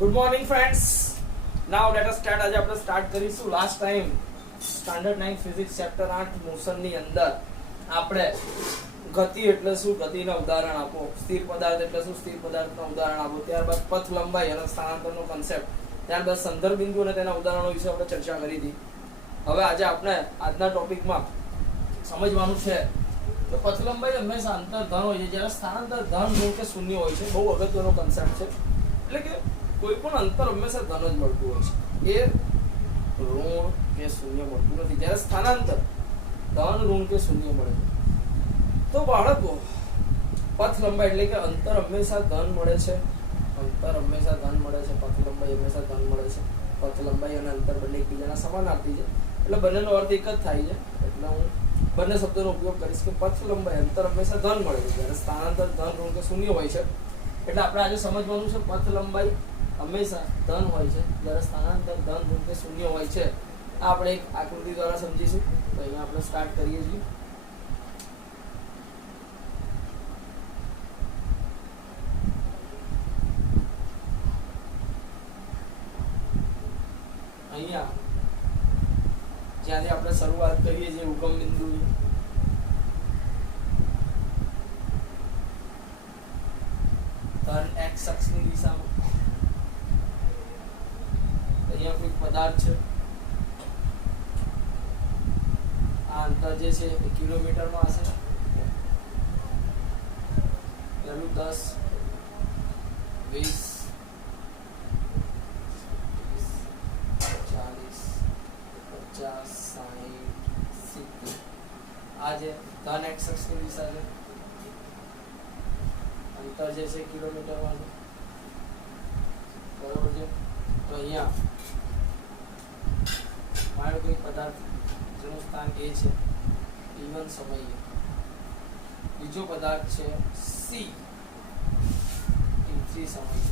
Good morning friends. Now let us start. આજે આપણે start કરીશું last time standard 9 physics chapter 8 motion ની અંદર આપણે ગતિ એટલે શું, ગતિના ઉદાહરણ આપો, સ્થિર પદાર્થ એટલે શું, સ્થિર પદાર્થના ઉદાહરણ આપો, ત્યારબાદ પથ લંબાઈ અને સ્થાનાંતરનો કોન્સેપ્ટ, ત્યારબાદ સંદર્ભ બિંદુ અને તેના ઉદાહરણો વિશે આપણે ચર્ચા કરી હતી. હવે આજે આપણે આજના ટોપિકમાં સમજવાનું છે કે પથ લંબાઈ હંમેશા અંતર ધન હોય છે, જ્યારે સ્થાનાંતર ધન ઋણ કે શૂન્ય હોય છે. બહુ અગત્યનો કોન્સેપ્ટ છે. એટલે કે કોઈ પણ અંતર હંમેશા ધન જ મળતું હોય છે, એ ઋણ કે શૂન્ય મળતું નથી. જ્યારે સ્થાનાંતર ધન ઋણ કે શૂન્ય મળે છે. તો બાળકો, પથ લંબાઈ એટલે કે અંતર હંમેશા ધન મળે છે, અંતર હંમેશા ધન મળે છે, પથ લંબાઈ હંમેશા ધન મળે છે. પથ લંબાઈ અને અંતર બંને એકબીજાના સમાનાર્થી છે, એટલે બંનેનો અર્થ એક જ થાય છે. એટલે હું બંને શબ્દોનો ઉપયોગ કરીશ કે પથ લંબાઈ અંતર હંમેશા ધન મળે છે, જ્યારે સ્થાનાંતર ધન ઋણ કે શૂન્ય હોય છે. એટલે આપણે આજે સમજવાનું છે પથ લંબાઈ હંમેશા ધન હોય છે, જ્યારે સ્થાનાંતર ધન ઋણ કે શૂન્ય હોય છે. આપણે એક આકૃતિ દ્વારા સમજીશું. તો અહીંયા આપણે સ્ટાર્ટ કરીએ છીએ. અહીંયા જ્યાંથી આપણે શરૂઆત કરીએ છીએ ઉગમ બિંદુ, ધન એક્સ અક્ષની દિશામાં અહીંયા કોઈ પદાર્થ છે. આ અંતર જે છે એ કિલોમીટરમાં હશે. પહેલું 10, 20, 40, 50, 60, 70. આ જે ધન એક્સ અક્ષની દિશા છે, અંતર જે છે કિલોમીટરમાં છે, બરોબર છે. તો અહીંયા મારો કોઈ પદાર્થ જેનું સ્થાન A છે T1 સમયે, બીજો પદાર્થ છે C T3 સમયે,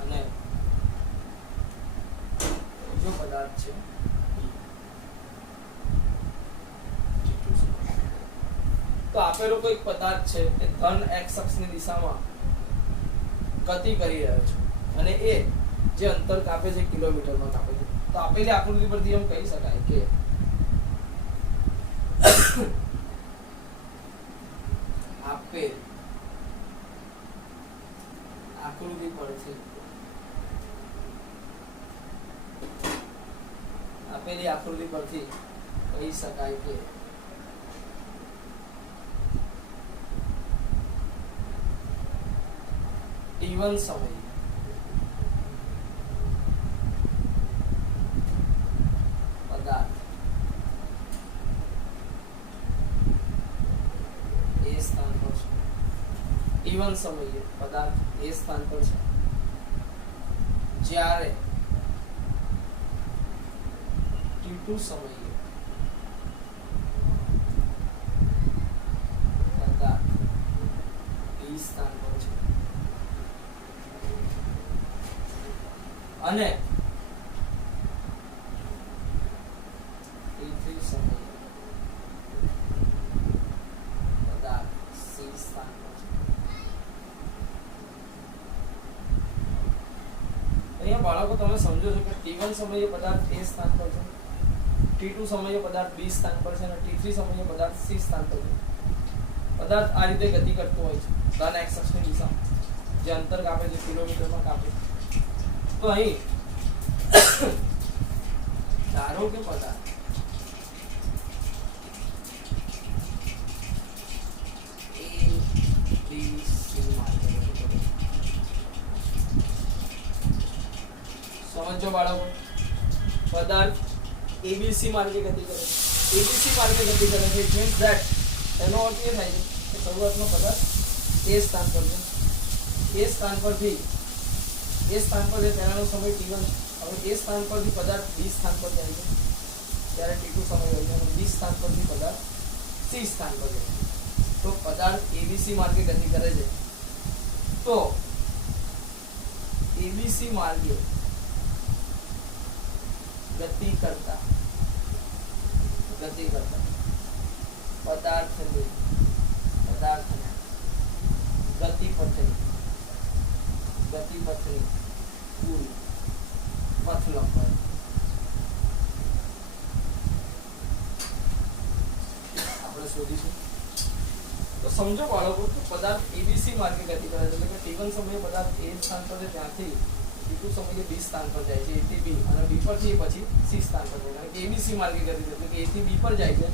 અને બીજો પદાર્થ છે T2 સમયે. તો આપેલો કોઈ પદાર્થ છે એ ધન એક્સ અક્ષની દિશામાં ગતિ કરી રહ્યો છે, અને એ જે અંતર કાપે છે કિલોમીટરમાં કાપે છે. તો આપેલી આકૃતિ પરથી એમ કહી શકાય કે આપેલ આકૃતિ પરથી આપેલી આકૃતિ પરથી કહી શકાય કે T1 સમયે પદાર્થ એ સ્થાન પર છે. T1 સમયે પદાર્થ એ સ્થાન પર છે, જ્યારે T2 સમયે પદાર્થ B સ્થાન પર છે, અને T3 સમયે પદાર્થ C સ્થાન પર છે. અહીંયા બાળકો તમે સમજો છો કે T1 સમયે પદાર્થ A સ્થાન પર છે, T2 સમયે પદાર્થ B સ્થાન પર છે, અને T3 સમયે પદાર્થ C સ્થાન પર છે. પદાર્થ આ રીતે ગતિ કરતો હોય છે ધન એક્સ અક્ષની દિશામાં, જે અંતર કાપે છે કિલોમીટરમાં કાપે. તો અહીં ધારો કે પદાર્થ A, B, C માર્ગે સમજો બાળકો, પદાર્થ ABC માર્ગે ગતિ કરે છે. ABC માર્ગે ગતિ કરે છે, ઇટ મીન્સ ધેટ એનો અર્થ એ થાય છે કે શરૂઆતમાં પદાર્થ A સ્થાન પર છે, એ સ્થાન પરથી એ સ્થાન પર છે તેનાનો સમય T1 છે. હવે એ સ્થાન પરથી પદાર્થ B સ્થાન પર જાય છે ત્યારે T2 સમય હોય છે, અને B સ્થાન પરથી પદાર્થ C સ્થાન પર જાય છે. તો પદાર્થ ABC માર્ગે ગતિ કરે છે. તો ABC માર્ગે ગતિ કરતા પદાર્થની ગતિપથની કુલ પથ લંબાઈ આપણે શોધીશું. તો સમજો બાળકો, તો પદાર્થ એબીસી માર્ગે ગતિ કરે છે, એટલે કે T1 સમયે પદાર્થ A સ્થાન પર છે, ત્યાંથી T2 સમયે B સ્થાન પર જાય છે, A થી B, અને B પરથી પછી C સ્થાન પર જાય છે. એબીસી માર્ગે ગતિ કરે છે, એટલે કે A થી B પર જાય છે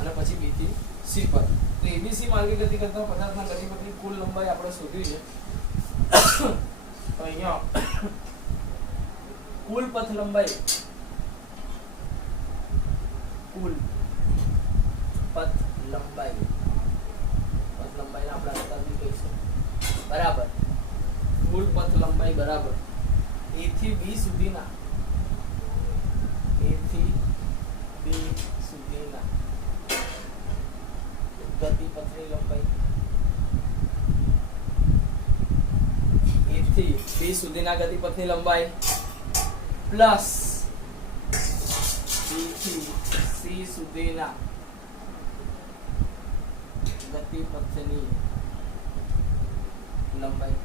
અને પછી B થી C પર. તો એબીસી માર્ગે ગતિ કરતા પદાર્થના ગતિપથની કુલ લંબાઈ આપણે શોધવી છે. તો અહીંયા કુલ પથ લંબાઈ, કુલ પથ લંબાઈ, પથ લંબાઈને આપણે અંતરની કહીશું બરાબર. કુલ પથ લંબાઈ બરાબર A થી B સુધીના, A થી B સુધીના ગતિપથની લંબાઈ, A થી B સુધીના ગતિપથની લંબાઈ પ્લસ B થી C સુધીના ગતિપથની લંબાઈ.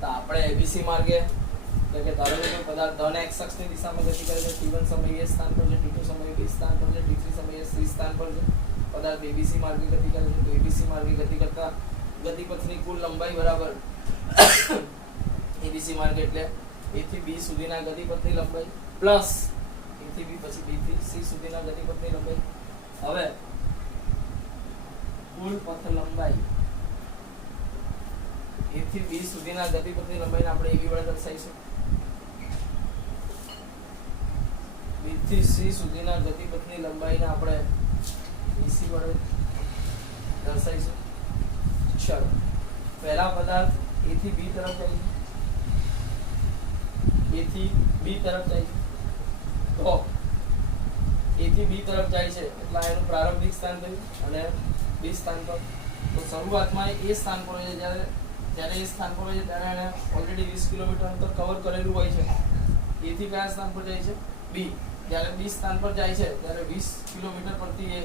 તો આપણે એબીસી માર્ગે, એટલે કે ધારો કે પદાર્થ ધન x અક્ષની દિશામાં ગતિ કરે છે, T1 સમયે A સ્થાન પર છે, T2 સમયે B સ્થાન પર છે, T3 સમયે C સ્થાન પર છે. પદાર્થ એબીસી માર્ગે ગતિ કરે છે, તો એબીસી માર્ગે ગતિ કરતા ગતિપથની કુલ લંબાઈ બરાબર એબીસી માર્ગ એટલે A થી B સુધીના ગતિપથની લંબાઈ પ્લસ A થી B પછી B થી C સુધીના ગતિપથની લંબાઈ. હવે કુલ પથ લંબાઈ A થી B સુધીના ગતિપથની લંબાઈને આપણે AB વડે દર્શાવીશું. B થી C સુધીના ગતિપથની લંબાઈને આપણે BC વડે દર્શાવીશું. ચલો, પહેલા પદાર્થ A થી B તરફ જાય છે, A થી B તરફ જાય છે. તો A થી B તરફ જાય છે એટલે એનું પ્રારંભિક સ્થાન થયું અને B સ્થાન પર. તો શરૂઆતમાં એ સ્થાન પર છે, જ્યારે એ સ્થાન પર હોય છે ત્યારે એને ઓલરેડી 20 કિલોમીટર અંતર કવર કરેલું હોય છે. A થી કયા સ્થાન પર જાય છે? B. જ્યારે B સ્થાન પર જાય છે ત્યારે 20 કિલોમીટર પરથી એ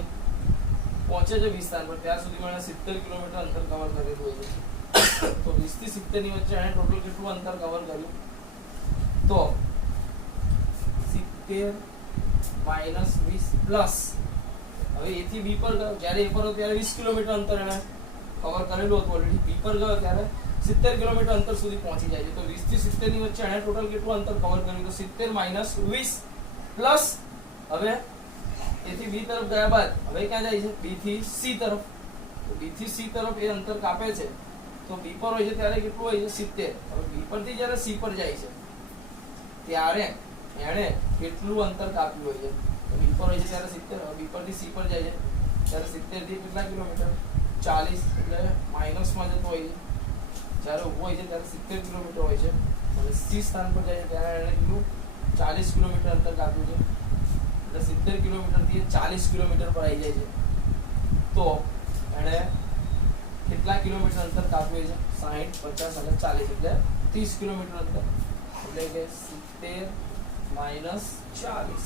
પહોંચે છે B સ્થાન પર, ત્યાં સુધીમાં એને 70 કિલોમીટર અંતર કવર કરેલું હોય છે. તો 20 થી 70 ની વચ્ચે એને ટોટલ કેટલું અંતર કવર કર્યું? તો 70 માઈનસ 20 પ્લસ હવે A થી B પર ગયો, જ્યારે A પર હતો ત્યારે 20 કિલોમીટર અંતર એને કવર કરેલું હતું ઓલરેડી. B પર ગયો ત્યારે 70 કિલોમીટર અંતર સુધી પહોંચી જાય છે. તો 20 થી 70 ની વચ્ચે એને ટોટલ કેટલું અંતર કવર કર્યું? તો 70 માઈનસ 20 પ્લસ હવે A થી B તરફ ગયા બાદ હવે ક્યાં જાય છે? B થી C તરફ. તો B થી C તરફ એ અંતર કાપે છે, તો B પર હોય છે ત્યારે કેટલું હોય છે? 70. હવે B પરથી જ્યારે C પર જાય છે ત્યારે એણે કેટલું અંતર કાપ્યું હોય છે? તો B પર હોય છે ત્યારે 70, હવે B પરથી C પર જાય છે ત્યારે 70 થી કેટલા કિલોમીટર? 40, એટલે માઇનસમાં જતો હોય છે. જ્યારે ઊભો હોય છે ત્યારે 70 કિલોમીટર હોય છે અને C સ્થાન પર જાય છે ત્યારે એણે કેટલું? 40 કિલોમીટર અંતર કાપ્યું છે. એટલે 70 કિલોમીટરથી 40 કિલોમીટર પર આવી જાય છે. તો એણે કેટલા કિલોમીટર અંતર કાપ્યું છે? 60, 50 અને 40, એટલે 30 કિલોમીટર અંતર. એટલે કે 70 માઈનસ 40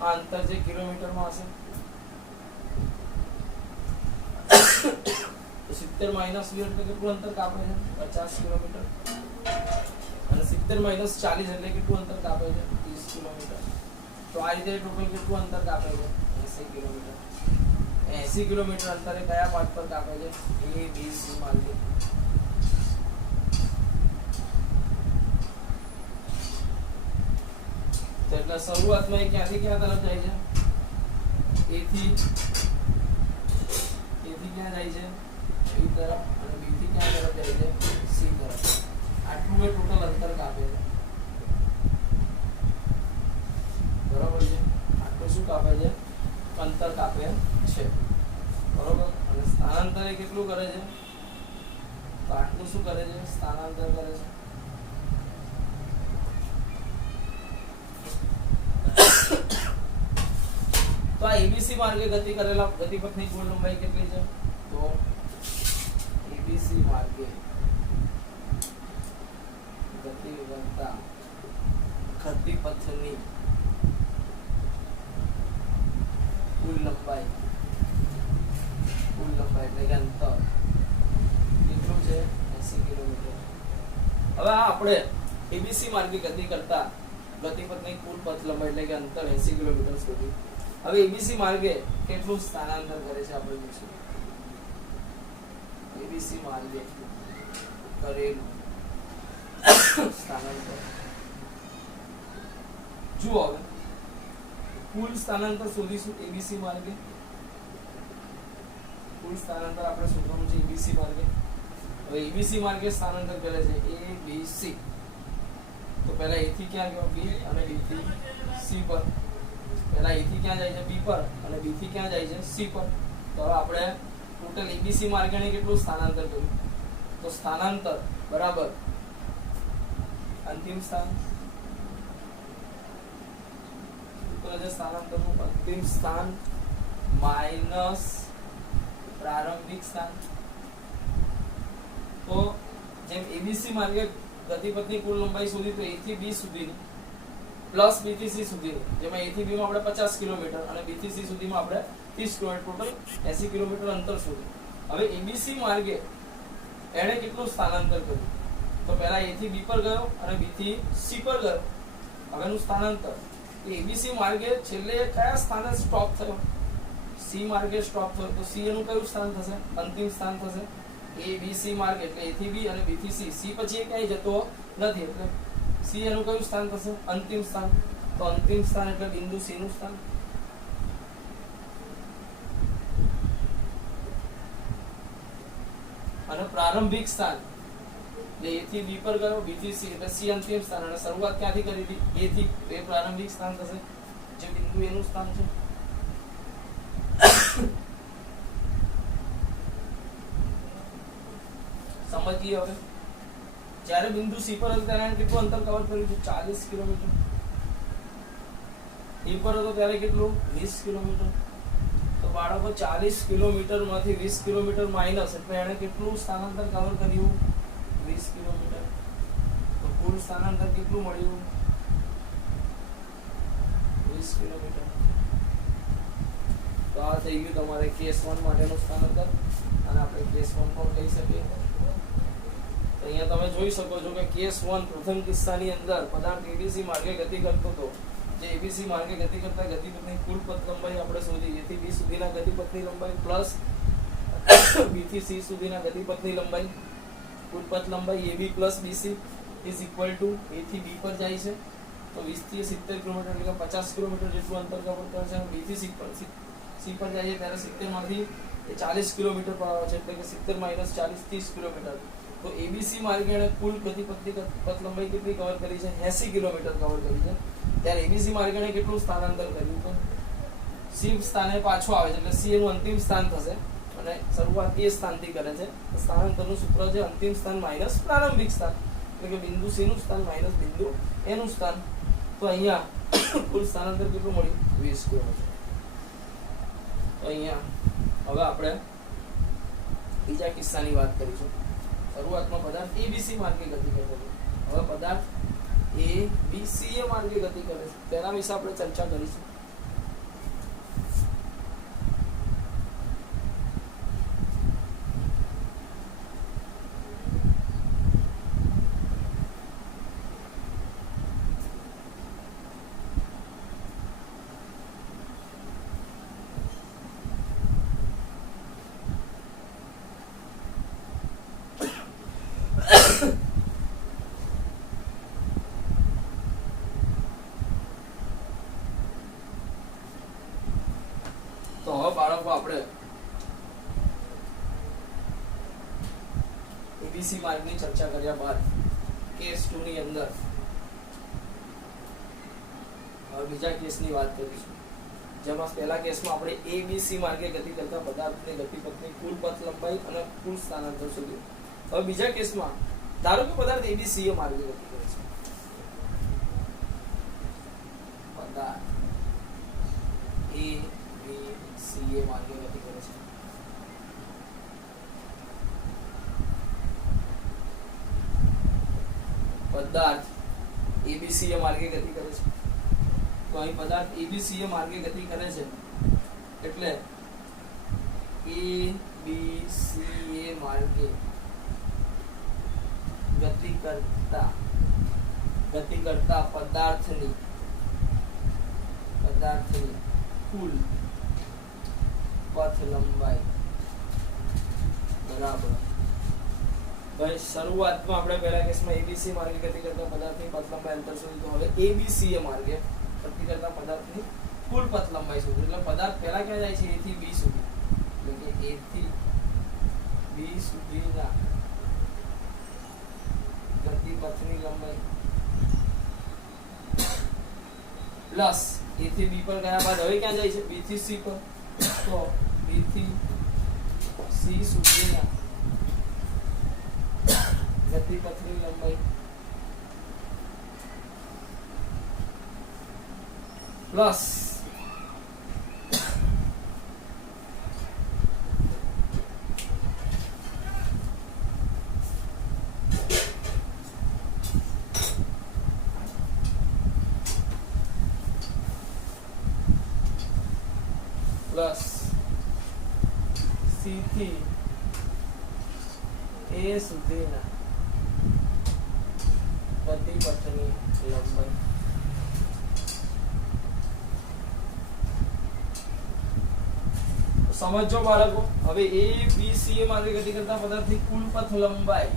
આ અંતર જે કિલોમીટરમાં હશે તો 70 માઈનસ 20 એટલે કેટલું અંતર કાપે છે? 50 કિલોમીટર. અને 70 માઈનસ 40 એટલે કેટલું અંતર કાપે છે? 30 કિલોમીટર. તો આ રીતે ટોટલ કેટલું અંતર કાપે છે? 80 કિલોમીટર. 80 કિલોમીટર અંતરે કયા પાથ પર કાપે છે? A, B, C માર્ગે. એટલે શરૂઆતમાં એ ક્યાંથી ક્યાં તરફ જાય છે? A થી ક્યાં જાય છે? B તરફ. અને B થી ક્યાં તરફ જાય છે? C તરફ. આટલું એ ટોટલ અંતર કાપે છે. બરોબર છે? આટલું શું કાપે છે? અંતર કાપે છે. બરોબર. અને સ્થાનાંતર એ કેટલું કરે છે? તો આટલું શું કરે છે? સ્થાનાંતર કરે છે. તો આ એબીસી માર્ગે ગતિ કરેલા ગતિપથની કુલ લંબાઈ કેટલી છે? તો એબીસી માર્ગે ગતિ કરતા ગતિપથની કુલ લંબાઈ એટલે કે અંતર કેટલું છે? 80 હવે આ આપણે એબીસી માર્ગે ગતિ કરતા ગતિપથની કુલ પથ લંબાઈ એટલે કે અંતર 80 કિલોમીટર સુધી. હવે એબીસી માર્ગે કેટલું સ્થાનાંતર કરે છે આપણે જોઈશું. એબીસી માર્ગે કરેલું સ્થાનાંતર જુઓ. હવે કુલ સ્થાનાંતર શોધીશું એબીસી માર્ગે. કુલ સ્થાનાંતર આપણે શોધવાનું છે એબીસી માર્ગે. હવે એબીસી માર્ગે સ્થાનાંતર કરે છે એ બી સી. તો પહેલા એ થી ક્યાં ગયો બી અને બી થી સી પર. પહેલા એ થી ક્યાં જાય છે બી પર અને બી થી ક્યાં જાય છે સી પર. તો હવે આપણે ટોટલ એબીસી માર્ગે કેટલું સ્થાનાંતર કર્યું. તો સ્થાનાંતર બરાબર અંતિમ સ્થાન સ્થાનાંતરનું અંતિમ સ્થાન માઈનસ પ્રારંભિક સ્થાન. તો જેમ એબીસી માર્ગે ગતિપથની કુલ લંબાઈ શોધી તો a થી b સુધીની પ્લસ b થી c સુધીની, જેમાં a થી b માં આપણે 50 કિલોમીટર અને b થી c સુધીમાં આપણે 30 કિલોમીટર, ટોટલ 80 કિલોમીટર અંતર શોધ્યું. હવે એબીસી માર્ગે એણે કેટલું સ્થાનાંતર કર્યું. તો પહેલા a થી b પર ગયો અને b થી c પર ગયો. હવેનું સ્થાનાંતર એબીસી માર્ગે છેલ્લે કયા સ્થાને સ્ટોપ થયો. સી માર્ગે સ્ટોપ થયો તો સી એનું કયું સ્થાન થશે, અંતિમ સ્થાન થશે. એ બી સી માર્ગ એટલે a થી b અને b થી c. સી પછી ક્યાંય જતો નથી એટલે સી એનું કયું સ્થાન થશે, અંતિમ સ્થાન. તો અંતિમ સ્થાન એટલે બિંદુ સી નું સ્થાન. અને પ્રારંભિક સ્થાન એટલે a થી b પર ગયો, b થી c એટલે c અંતિમ સ્થાન. અને શરૂઆત ક્યાંથી કરી હતી a થી. એ પ્રારંભિક સ્થાન થશે જે બિંદુ a નું સ્થાન છે. સમજીએ. હવે જ્યારે બિંદુ સી પર હતું ત્યારે કેટલું અંતર કવર કર્યું છે 40 કિલોમીટર. એ પર હતો ત્યારે કેટલું 20 કિલોમીટર. તો બાળકો 40 કિલોમીટર માંથી 20 કિલોમીટર માઈનસ એટલે એને કેટલું સ્થાનાંતર કવર કર્યું 20 કિલોમીટર. તો કુલ સ્થાનાંતર કેટલું મળ્યું 20 કિલોમીટર. તો આ થઈ ગયું તમારે કેસ 1 માટેનું સ્થાનાંતર અને આપણે કેસ 1 પણ લઈ શકીએ. અહીંયા તમે જોઈ શકો છો કે કેસ 1 પ્રથમ કિસ્સાની અંદર પદાર્થ એબીસી માર્ગે ગતિ કરતો હતો. જે એબીસી માર્ગે ગતિ કરતા ગતિપથની કુલ પથ લંબાઈ આપણે શોધી. a થી b સુધીના ગતિપથની લંબાઈ પ્લસ b થી c સુધીના ગતિપથની લંબાઈ. કુલ પથ લંબાઈ ab plus bc is equal to a થી b પર જાય છે તો 20 થી 70 કિલોમીટર એટલે કે 50 કિલોમીટર જેટલું અંતર કવર કરે છે. b થી c પર જાય છે ત્યારે 70 માંથી એ 40 કિલોમીટર પર આવે છે એટલે કે 70 માઈનસ 40 30 કિલોમીટર. તો એબીસી માર્ગે એને કુલ ગતિપથની પથ લંબાઈ કેટલી કવર કરી છે 80 કિલોમીટર કવર કરી છે. ત્યારે એબીસી માર્ગે એને કેટલું સ્થાનાંતર કર્યું તો સી સ્થાને પાછો આવે છે એટલે સી એનું અંતિમ સ્થાન થશે અને શરૂઆત એ સ્થાનથી કરે છે. સ્થાનાંતરનું સૂત્ર છે અંતિમ સ્થાન માઈનસ પ્રારંભિક સ્થાન એટલે કે બિંદુ સી નું સ્થાન માઈનસ બિંદુ એ નું સ્થાન. તો અહીંયા કુલ સ્થાનાંતર કેટલું મળ્યું 20 કિલોમીટર. તો અહીંયા હવે આપણે બીજા કિસ્સાની વાત કરીશું. શરૂઆતમાં પદાર્થ એબીસી માર્ગે ગતિ કરતો હતો. હવે પદાર્થ એ બી સી એ માર્ગે ગતિ કરે છે તેના વિશે આપણે ચર્ચા કરીશું. તો હવે બાળકો આપણે એબીસી માર્ગની ચર્ચા કર્યા બાદ કેસ 2 ની અંદર હવે બીજા કેસની વાત કરીશું. જેમાં પહેલા કેસમાં આપણે એબીસી માર્ગે ગતિ કરતા પદાર્થની ગતિપથની કુલ પથ લંબાઈ અને કુલ સ્થાનાંતર શોધ્યું. હવે બીજા કેસમાં ધારો કે પદાર્થ એબીસી માર્ગે ગતિ કરે છે. પદાર્થ એ માર્ગે ગતિ કરે છે. પદાર્થ એબીસી માર્ગે ગતિ કરે છે. તો અહીં પદાર્થ એબીસી માર્ગે ગતિ કરે છે એટલે એબીસી માર્ગે ગતિ ગતિ કરતા પદાર્થની કુલ પથ લંબાઈ બરાબર. ભાઈ શરૂઆતમાં આપણે પહેલા કેસમાં એબીસી માર્ગે ગતિ કરતા પદાર્થની પથ લંબાઈ અંતર શોધ્યું. તો હવે એબીસી માર્ગે ગતિ કરતા પદાર્થની કુલ પથ લંબાઈ શોધ્યું. એટલે પદાર્થ પહેલા ક્યાં જાય છે? A થી B સુધી. એટલે કે A થી B સુધીના ગતિ પથની લંબાઈ પ્લસ A થી B પર ગયા બાદ હવે ક્યાં જાય છે? B થી C પર. તો B થી C સુધીના ગતિ પથની લંબાઈ પ્લસ C થી A સુધીના ગતિ પથની લંબાઈ. સમજો બાળકો, હવે A B C માર્ગે ગતિ કરતા પદાર્થની કુલ પથ લંબાઈ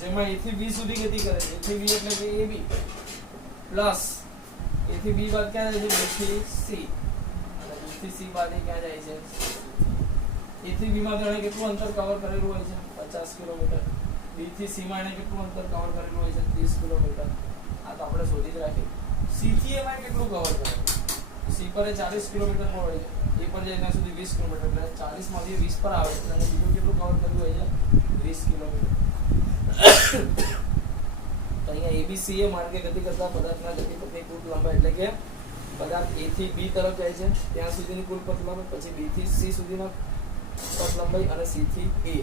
જેમાં A થી B સુધી ગતિ કરે છે. A થી B એટલે કે AB પ્લસ A થી B બાદ ક્યાં જાય છે? B થી C અને B થી C બાદ ક્યાં જાય છે? A થી B માં એને કેટલું અંતર કવર કરેલું હોય છે? 50 કિલોમીટર. B થી C માં એને કેટલું અંતર કવર કરેલું હોય છે? 30 કિલોમીટર. આ તો આપણે શોધી જ રાખીએ. C થી A માં કેટલું કવર કરેલું? C પર 40 કિલોમીટર પર હોય છે. A પર જાય ત્યાં સુધી 20 કિલોમીટર. એટલે 40 માંથી 20 પર આવે છે અને બીજું કેટલું કવર કરેલું હોય છે? 20 કિલોમીટર. તો અહીંયા ABCA માર્ગે ગતિ કરતા પદાર્થના ગતિ પથની કુલ લંબાઈ એટલે કે પદાર્થ A થી B તરફ જાય છે ત્યાં સુધીની કુલ પથ લંબાઈ, પછી B થી C સુધીના પથ લંબાઈ અને C થી A.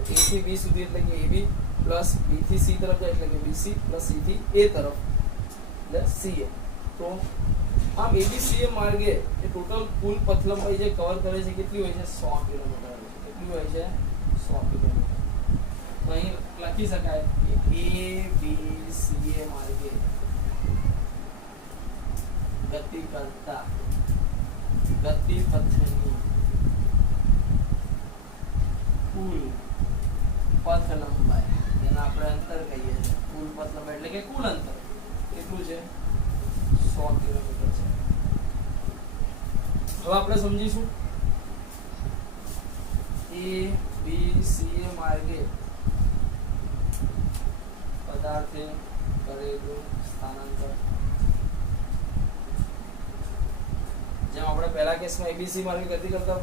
A થી B સુધી એટલે કે AB પ્લસ B થી C તરફ જાય એટલે કે BC પ્લસ C થી A તરફ એટલે CA. તો આમ ABCA માર્ગે એ ટોટલ કુલ પથ લંબાઈ જે કવર કરે છે કેટલી હોય છે? 100 કિલોમીટર આવે છે. કેટલી હોય છે? 100 કિલોમીટર. અહીં લખી શકાય કે ABCA માર્ગે ગતિ કરતા ગતિ પથની કુલ પથ લંબાઈ, જેને આપણે અંતર કહીએ છીએ, કુલ પથ લંબાઈ એટલે કે કુલ અંતર કેટલું છે? 100 કિલોમીટર છે. હવે આપણે સમજીશું ABCA માર્ગે પદાર્થે કરેલું સ્થાનાંતર. જેમ આપણે પહેલા કેસમાં ABC માર્ગે ગતિ કરતા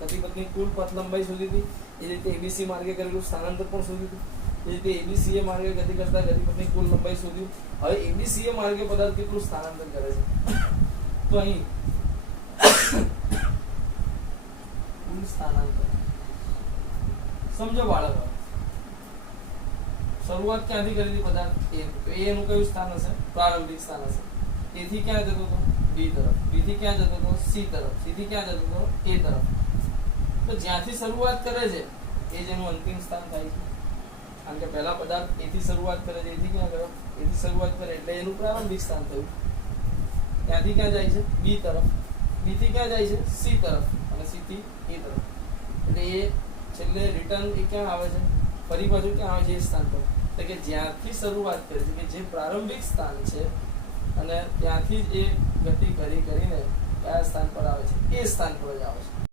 ગતિ પથની કુલ પથ લંબાઈ શોધી હતી, એ રીતે ABC માર્ગે કરેલું સ્થાનાંતર પણ શોધ્યું હતું. એ રીતે ABCA માર્ગે ગતિ કરતા ગતિ પથની કુલ લંબાઈ શોધ્યું. હવે ABCA માર્ગે પદાર્થ કેટલું સ્થાનાંતર કરે છે? તો અહીં કુલ સ્થાનાંતર સમજો બાળકો. શરૂઆત ક્યાંથી કરી હતી પદાર્થ? A. તો A નું કયું સ્થાન હશે? પ્રારંભિક સ્થાન હશે. A થી ક્યાં જતો હતો? B તરફ. B થી ક્યાં જતો હતો? C તરફ. C થી ક્યાં જતો હતો? A તરફ. તો જ્યાંથી શરૂઆત કરે છે એ જેનું અંતિમ સ્થાન થાય છે. કારણ કે પહેલા પદાર્થ A થી શરૂઆત કરે છે. A થી ક્યાં તરફ? A થી શરૂઆત કરે એટલે એનું પ્રારંભિક સ્થાન થયું. ત્યાંથી ક્યાં જાય છે? B તરફ. B થી ક્યાં જાય છે? C તરફ અને C થી A તરફ. એટલે એ છેલ્લે રિટર્ન એ ક્યાં આવે છે? ફરી પાછું ક્યાં આવે છે? એ સ્થાન પર. એટલે કે જ્યાંથી શરૂઆત કરી છે કે જે પ્રારંભિક સ્થાન છે અને ત્યાંથી જ એ ગતિ કરીને કયા સ્થાન પર આવે છે? એ સ્થાન પર જ આવે છે.